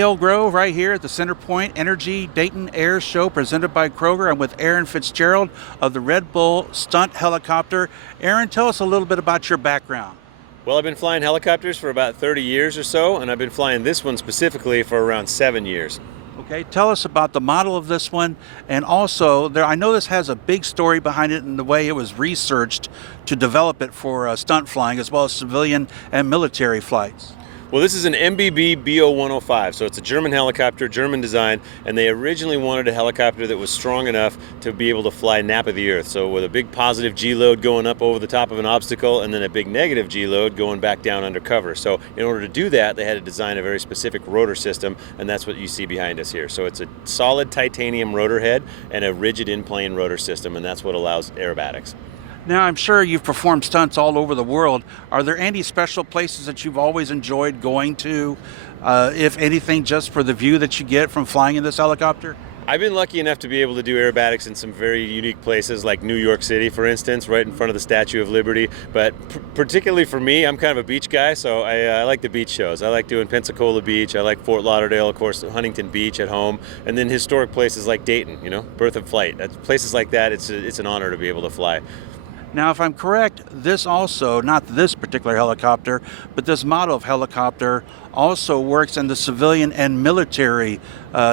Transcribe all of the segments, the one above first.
Ale Grove right here at the Centerpoint Energy Dayton Air Show presented by Kroger. I'm with Aaron Fitzgerald of the Red Bull Stunt Helicopter. Aaron, tell us a little bit about your background. Well, I've been flying helicopters for about 30 years or so, and I've been flying this one specifically for around 7 years. Okay, tell us about the model of this one, and also I know this has a big story behind it in the way it was researched to develop it for stunt flying as well as civilian and military flights. Well, this is an MBB BO-105, so it's a German helicopter, German design, and they originally wanted a helicopter that was strong enough to be able to fly nap of the earth, so with a big positive G-load going up over the top of an obstacle and then a big negative G-load going back down under cover. So in order to do that, they had to design a very specific rotor system, and that's what you see behind us here. So it's a solid titanium rotor head and a rigid in-plane rotor system, and that's what allows aerobatics. Now, I'm sure you've performed stunts all over the world. Are there any special places that you've always enjoyed going to, if anything, just for the view that you get from flying in this helicopter? I've been lucky enough to be able to do aerobatics in some very unique places like New York City, for instance, right in front of the Statue of Liberty. But particularly for me, I'm kind of a beach guy, so I like the beach shows. I like doing Pensacola Beach. I like Fort Lauderdale, of course, Huntington Beach at home, and then historic places like Dayton, Birth of Flight. Places like that, it's an honor to be able to fly. Now, if I'm correct, this also, not this particular helicopter, but this model of helicopter also works in the civilian and military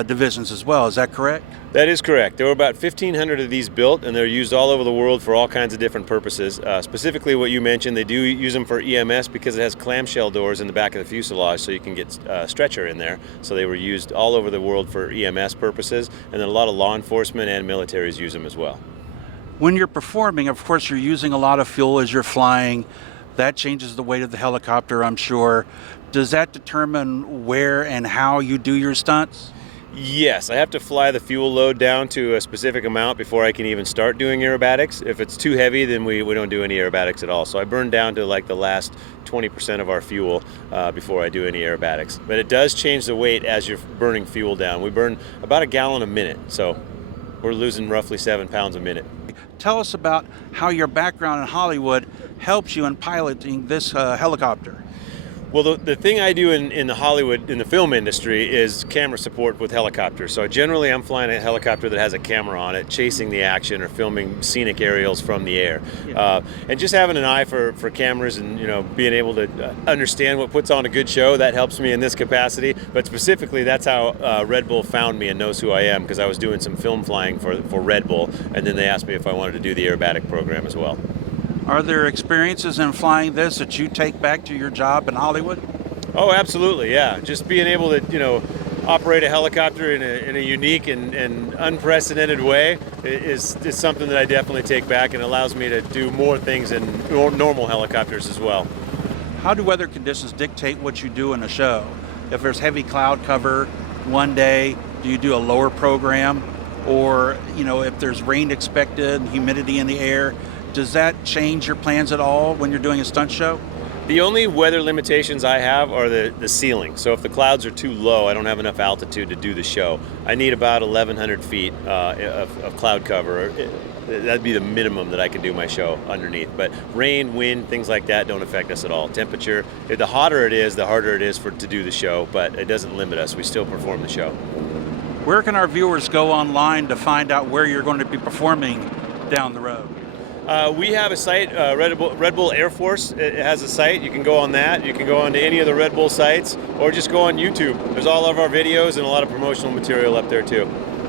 divisions as well. Is that correct? That is correct. There were about 1,500 of these built, and they're used all over the world for all kinds of different purposes. Specifically what you mentioned, they do use them for EMS because it has clamshell doors in the back of the fuselage, so you can get a stretcher in there. So they were used all over the world for EMS purposes, and then a lot of law enforcement and militaries use them as well. When you're performing, of course, you're using a lot of fuel as you're flying. That changes the weight of the helicopter, I'm sure. Does that determine where and how you do your stunts? Yes, I have to fly the fuel load down to a specific amount before I can even start doing aerobatics. If it's too heavy, then we don't do any aerobatics at all. So I burn down to like the last 20% of our fuel before I do any aerobatics. But it does change the weight as you're burning fuel down. We burn about a gallon a minute, so we're losing roughly 7 pounds a minute. Tell us about how your background in Hollywood helps you in piloting this helicopter. Well, the thing I do in the film industry is camera support with helicopters. So generally I'm flying a helicopter that has a camera on it, chasing the action or filming scenic aerials from the air. Yeah. And just having an eye for cameras and being able to understand what puts on a good show, that helps me in this capacity. But specifically, that's how Red Bull found me and knows who I am, because I was doing some film flying for Red Bull, and then they asked me if I wanted to do the aerobatic program as well. Are there experiences in flying this that you take back to your job in Hollywood? Oh, absolutely, yeah. Just being able to, operate a helicopter in a unique and unprecedented way is something that I definitely take back, and allows me to do more things in normal helicopters as well. How do weather conditions dictate what you do in a show? If there's heavy cloud cover one day, do you do a lower program? Or, if there's rain expected and humidity in the air, does that change your plans at all when you're doing a stunt show? The only weather limitations I have are the ceiling. So if the clouds are too low, I don't have enough altitude to do the show. I need about 1,100 feet of cloud cover. That'd be the minimum that I can do my show underneath. But rain, wind, things like that don't affect us at all. Temperature, the hotter it is, the harder it is to do the show, but it doesn't limit us. We still perform the show. Where can our viewers go online to find out where you're going to be performing down the road? We have a site, Red Bull Air Force. It has a site. You can go on that. You can go on to any of the Red Bull sites, or just go on YouTube. There's all of our videos and a lot of promotional material up there too.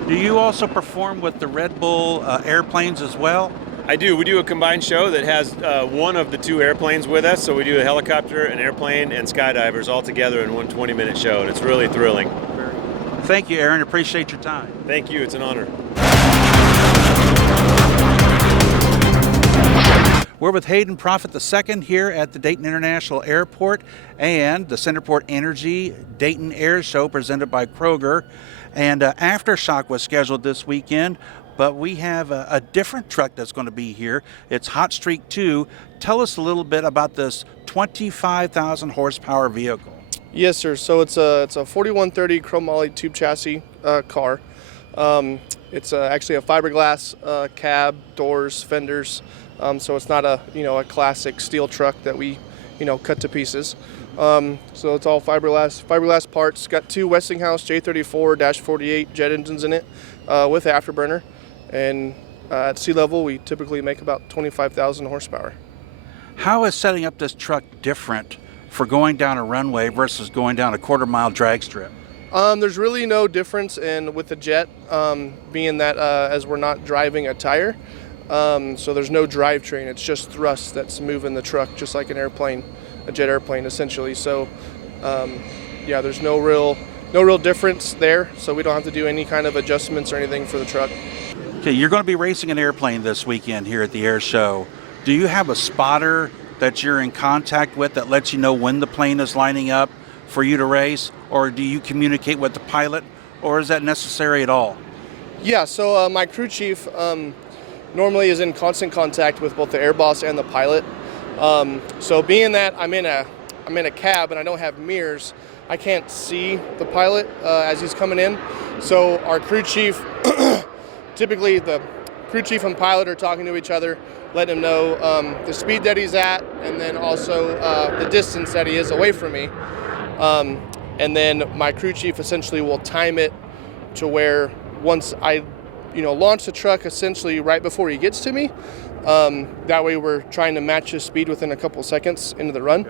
Do you also perform with the Red Bull airplanes as well? I do. We do a combined show that has one of the two airplanes with us. So we do a helicopter, an airplane, and skydivers all together in one 20-minute show, and it's really thrilling. Thank you, Aaron. Appreciate your time. Thank you. It's an honor. We're with Hayden Proffitt II here at the Dayton International Airport and the Centerport Energy Dayton Air Show presented by Kroger. And Aftershock was scheduled this weekend, but we have a different truck that's going to be here. It's Hot Streak 2. Tell us a little bit about this 25,000 horsepower vehicle. Yes, sir. So it's a 4130 chromoly tube chassis car. It's actually a fiberglass cab, doors, fenders. So it's not a classic steel truck that we cut to pieces. So it's all fiberglass parts. Got 2 Westinghouse J34-48 jet engines in it with afterburner, and at sea level we typically make about 25,000 horsepower. How is setting up this truck different for going down a runway versus going down a quarter-mile drag strip? There's really no difference with the jet, being that as we're not driving a tire, so there's no drivetrain. It's just thrust that's moving the truck, just like an airplane, a jet airplane essentially. So yeah, there's no real difference there. So we don't have to do any kind of adjustments or anything for the truck. Okay, you're going to be racing an airplane this weekend here at the air show. Do you have a spotter that you're in contact with that lets you know when the plane is lining up for you to race, or do you communicate with the pilot, or is that necessary at all? Yeah, so my crew chief normally is in constant contact with both the air boss and the pilot. So being that I'm in a cab and I don't have mirrors, I can't see the pilot as he's coming in. So our crew chief, typically the crew chief and pilot are talking to each other, letting him know the speed that he's at, and then also the distance that he is away from me. And then my crew chief essentially will time it to where once I launch the truck essentially right before he gets to me. That way we're trying to match his speed within a couple seconds into the run.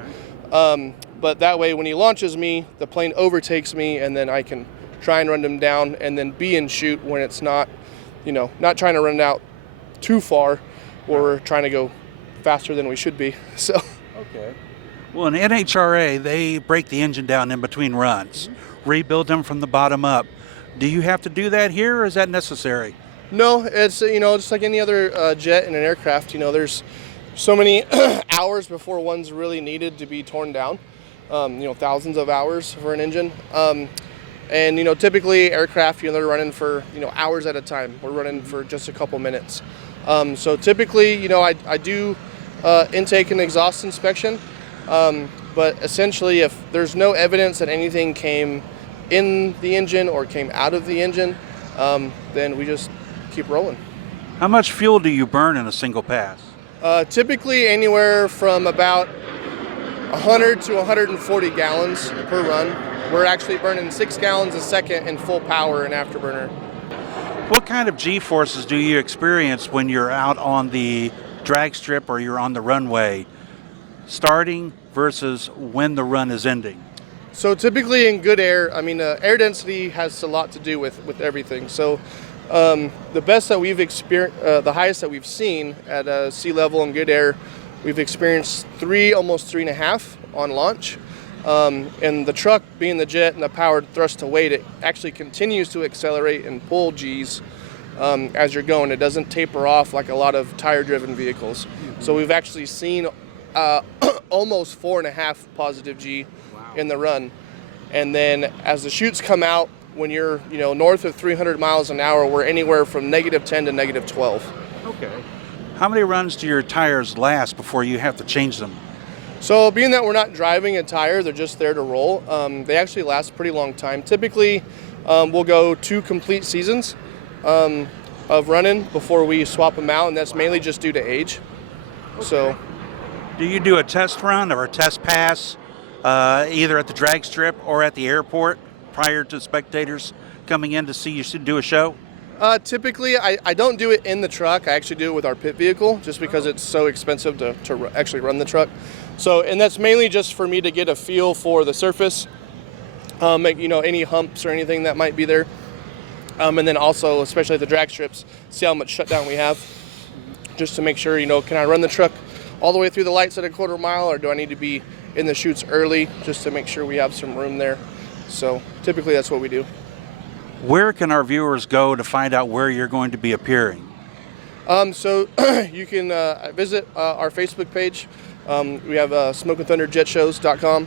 But that way when he launches me, the plane overtakes me, and then I can try and run him down and then be in chute when it's not, not trying to run it out too far, or we're trying to go faster than we should be. So. Okay. Well, in NHRA, they break the engine down in between runs, rebuild them from the bottom up. Do you have to do that here, or is that necessary? No, it's just like any other jet in an aircraft. There's so many hours before one's really needed to be torn down. Thousands of hours for an engine. And typically aircraft, they're running for hours at a time. We're running for just a couple minutes. So typically, I do intake and exhaust inspection. But essentially, if there's no evidence that anything came in the engine or came out of the engine, then we just keep rolling. How much fuel do you burn in a single pass? Typically anywhere from about 100 to 140 gallons per run. We're actually burning 6 gallons a second in full power in afterburner. What kind of G-forces do you experience when you're out on the drag strip or you're on the runway, starting versus when the run is ending? So typically in good air, air density has a lot to do with everything. So the best that we've experienced, the highest that we've seen at sea level and good air, we've experienced 3, almost 3.5 on launch. And the truck, being the jet and the powered thrust to weight, it actually continues to accelerate and pull G's as you're going. It doesn't taper off like a lot of tire-driven vehicles. So we've actually seen almost 4.5 positive G in the run. And then as the chutes come out, when you're north of 300 miles an hour, we're anywhere from -10 to -12. Okay. How many runs do your tires last before you have to change them? So being that we're not driving a tire, they're just there to roll, they actually last a pretty long time. Typically, we'll go 2 complete seasons of running before we swap them out, and that's mainly just due to age. Okay. So, do you do a test run or a test pass either at the drag strip or at the airport prior to spectators coming in to see you do a show? Typically, I don't do it in the truck. I actually do it with our pit vehicle just because it's so expensive to actually run the truck. So, and that's mainly just for me to get a feel for the surface, any humps or anything that might be there. And then also, especially at the drag strips, see how much shutdown we have, just to make sure, can I run the truck all the way through the lights at a quarter mile, or do I need to be in the chutes early just to make sure we have some room there? So typically that's what we do. Where can our viewers go to find out where you're going to be appearing? So you can visit our Facebook page. We have SmokeandThunderJetShows.com.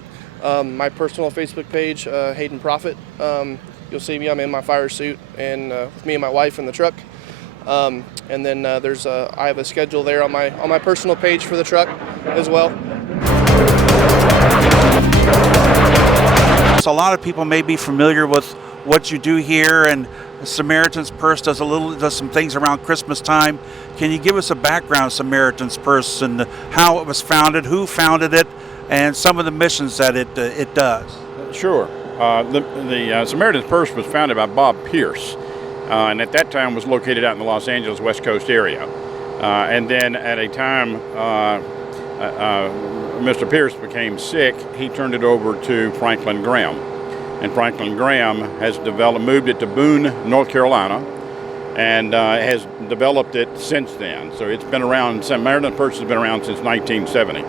My personal Facebook page, Hayden Prophet. You'll see me. I'm in my fire suit and with me and my wife in the truck. And then I have a schedule there on my personal page for the truck as well. So a lot of people may be familiar with what you do here, and Samaritan's Purse does some things around Christmas time. Can you give us a background of Samaritan's Purse and how it was founded, who founded it, and some of the missions that it does. Sure. The Samaritan's Purse was founded by Bob Pierce, and at that time was located out in the Los Angeles West Coast area. And then at a time Mr. Pierce became sick, he turned it over to Franklin Graham. And Franklin Graham has moved it to Boone, North Carolina, and has developed it since then. So it's been around, Samaritan's Purse has been around since 1970.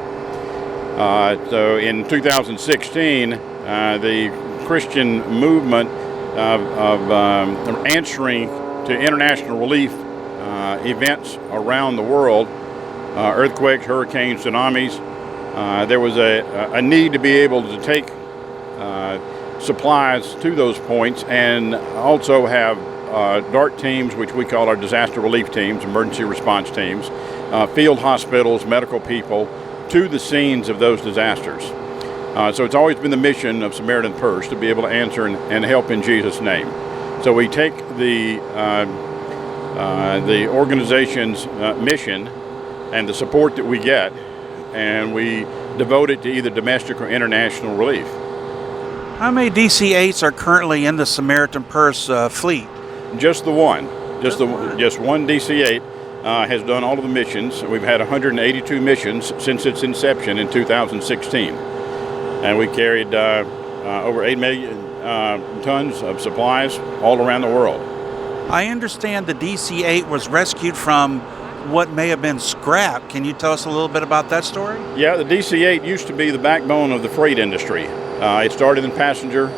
So in 2016, the Christian movement of answering to international relief events around the world, earthquakes, hurricanes, tsunamis, there was a need to be able to take supplies to those points and also have DART teams, which we call our disaster relief teams, emergency response teams, field hospitals, medical people, to the scenes of those disasters. So it's always been the mission of Samaritan's Purse to be able to answer and help in Jesus' name. So we take the organization's mission and the support that we get, and we devote it to either domestic or international relief. How many DC-8s are currently in the Samaritan Purse fleet? Just the one. Just one DC-8 has done all of the missions. We've had 182 missions since its inception in 2016. And we carried over 8 million tons of supplies all around the world. I understand the DC-8 was rescued from what may have been scrap. Can you tell us a little bit about that story? Yeah, the DC-8 used to be the backbone of the freight industry. It started in passenger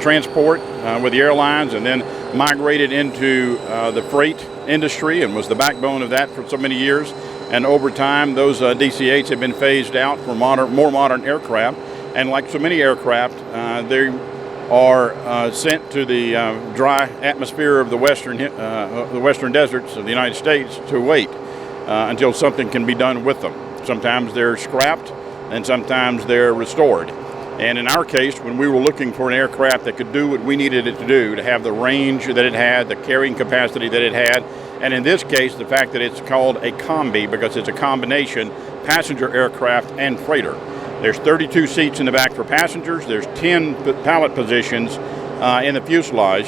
transport with the airlines, and then migrated into the freight industry and was the backbone of that for so many years. And over time, those DC-8s have been phased out for more modern aircraft. And like so many aircraft, they are sent to the dry atmosphere of the western deserts of the United States to wait until something can be done with them. Sometimes they're scrapped, and sometimes they're restored. And in our case, when we were looking for an aircraft that could do what we needed it to do, to have the range that it had, the carrying capacity that it had, and in this case, the fact that it's called a combi because it's a combination passenger aircraft and freighter. There's 32 seats in the back for passengers. There's 10 pallet positions in the fuselage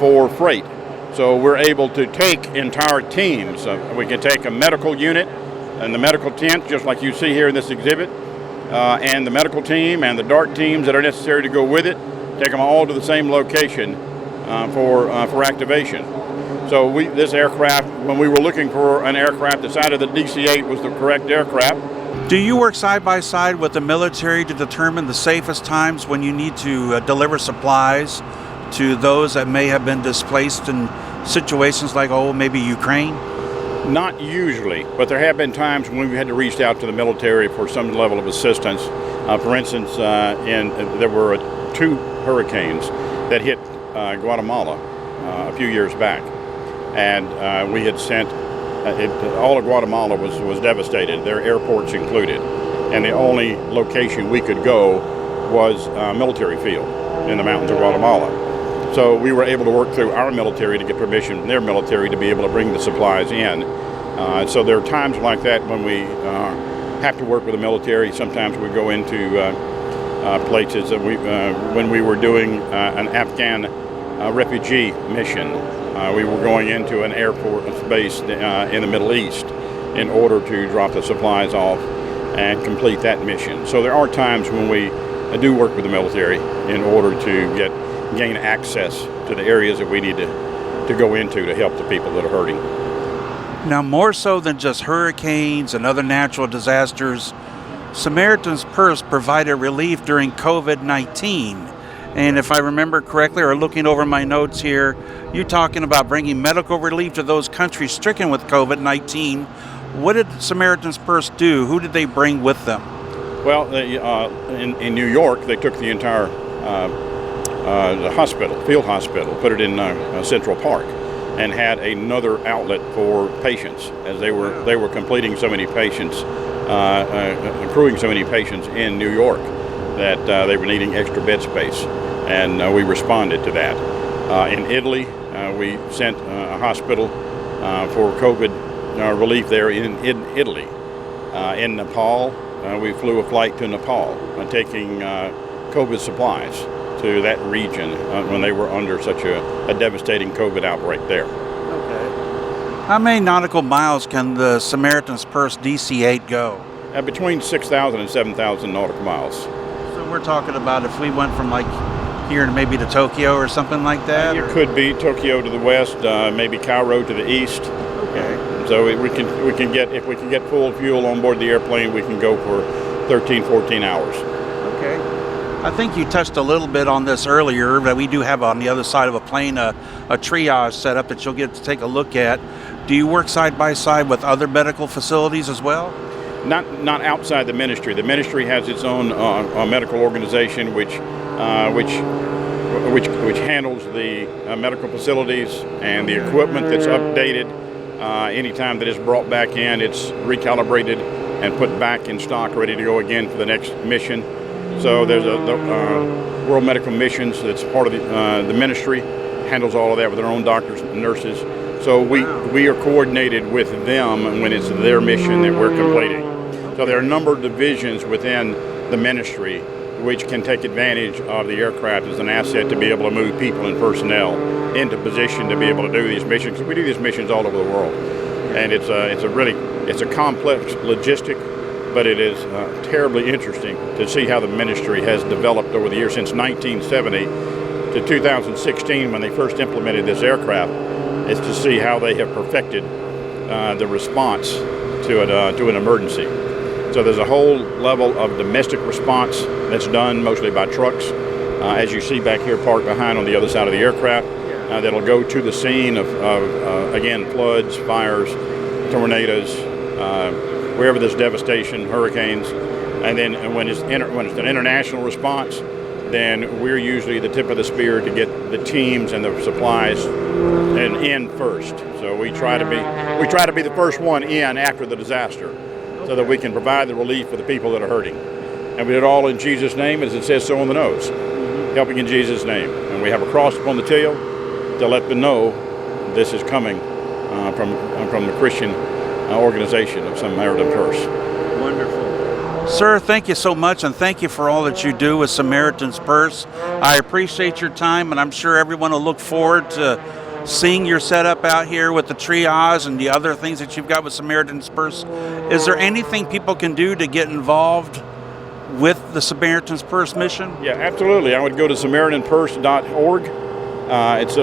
for freight. So we're able to take entire teams. We can take a medical unit and the medical tent, just like you see here in this exhibit, and the medical team and the DART teams that are necessary to go with it, take them all to the same location for activation. So this aircraft, when we were looking for an aircraft, decided that DC-8 was the correct aircraft. Do you work side by side with the military to determine the safest times when you need to deliver supplies to those that may have been displaced in situations like, maybe Ukraine? Not usually, but there have been times when we've had to reach out to the military for some level of assistance. For instance, there were 2 hurricanes that hit Guatemala a few years back, and we had sent all of Guatemala was devastated, their airports included, and the only location we could go was a military field in the mountains of Guatemala. So we were able to work through our military to get permission from their military to be able to bring the supplies in. So there are times like that when we have to work with the military. Sometimes we go into places that when we were doing an Afghan refugee mission, we were going into an airport base in the Middle East in order to drop the supplies off and complete that mission. So there are times when we do work with the military in order to gain access to the areas that we need to go into to help the people that are hurting. Now, more so than just hurricanes and other natural disasters, Samaritan's Purse provided relief during COVID-19. And if I remember correctly, or looking over my notes here, you're talking about bringing medical relief to those countries stricken with COVID-19. What did Samaritan's Purse do? Who did they bring with them? Well, in New York, they took the entire field hospital, put it in Central Park, and had another outlet for patients as they were completing so many patients, accruing so many patients in New York that they were needing extra bed space, and we responded to that. In Italy, we sent a hospital for COVID relief there in Italy. In Nepal, we flew a flight to Nepal, taking COVID supplies to that region when they were under such a devastating COVID outbreak there. Okay. How many nautical miles can the Samaritan's Purse DC-8 go? Between 6,000 and 7,000 nautical miles. So we're talking about if we went from like here to maybe to Tokyo or something like that? It could be Tokyo to the west, maybe Cairo to the east. Okay. So if we can get full fuel on board the airplane, we can go for 13, 14 hours. Okay. I think you touched a little bit on this earlier, that we do have on the other side of a plane a triage set up that you'll get to take a look at. Do you work side by side with other medical facilities as well? Not outside the ministry. The ministry has its own medical organization, which handles the medical facilities and the equipment that's updated. Anytime that it's brought back in, it's recalibrated and put back in stock, ready to go again for the next mission. So there's the World Medical Missions that's part of the ministry, handles all of that with their own doctors and nurses. So we are coordinated with them when it's their mission that we're completing. So there are a number of divisions within the ministry which can take advantage of the aircraft as an asset to be able to move people and personnel into position to be able to do these missions. We do these missions all over the world, and it's a complex logistic, but it is terribly interesting to see how the ministry has developed over the years since 1970 to 2016 when they first implemented this aircraft. Is to see how they have perfected the response to an emergency. So there's a whole level of domestic response that's done mostly by trucks, as you see back here parked behind on the other side of the aircraft, that'll go to the scene of again, floods, fires, tornadoes, wherever there's devastation, hurricanes. And then when it's an international response, then we're usually the tip of the spear to get the teams and the supplies in first. So we try to be the first one in after the disaster, so that we can provide the relief for the people that are hurting. And we did it all in Jesus' name, as it says so on the nose, helping in Jesus' name. And we have a cross upon the tail to let them know this is coming from the Christian organization of Samaritan's Purse. Wonderful. Sir, thank you so much, and thank you for all that you do with Samaritan's Purse. I appreciate your time, and I'm sure everyone will look forward to seeing your setup out here with the triage and the other things that you've got with Samaritan's Purse. Is there anything people can do to get involved with the Samaritan's Purse mission? Yeah, absolutely. I would go to SamaritanPurse.org.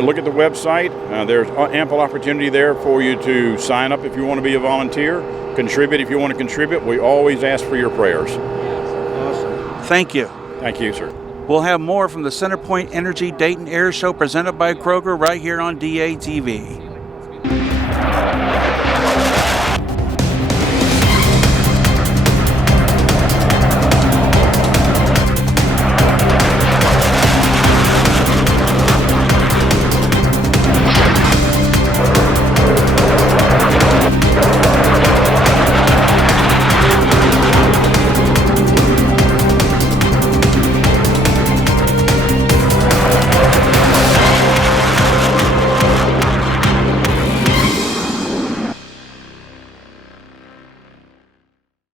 Look at the website. There's ample opportunity there for you to sign up if you want to be a volunteer, contribute if you want to contribute. We always ask for your prayers. Awesome. Thank you. Thank you, sir. We'll have more from the CenterPoint Energy Dayton Air Show presented by Kroger right here on DATV.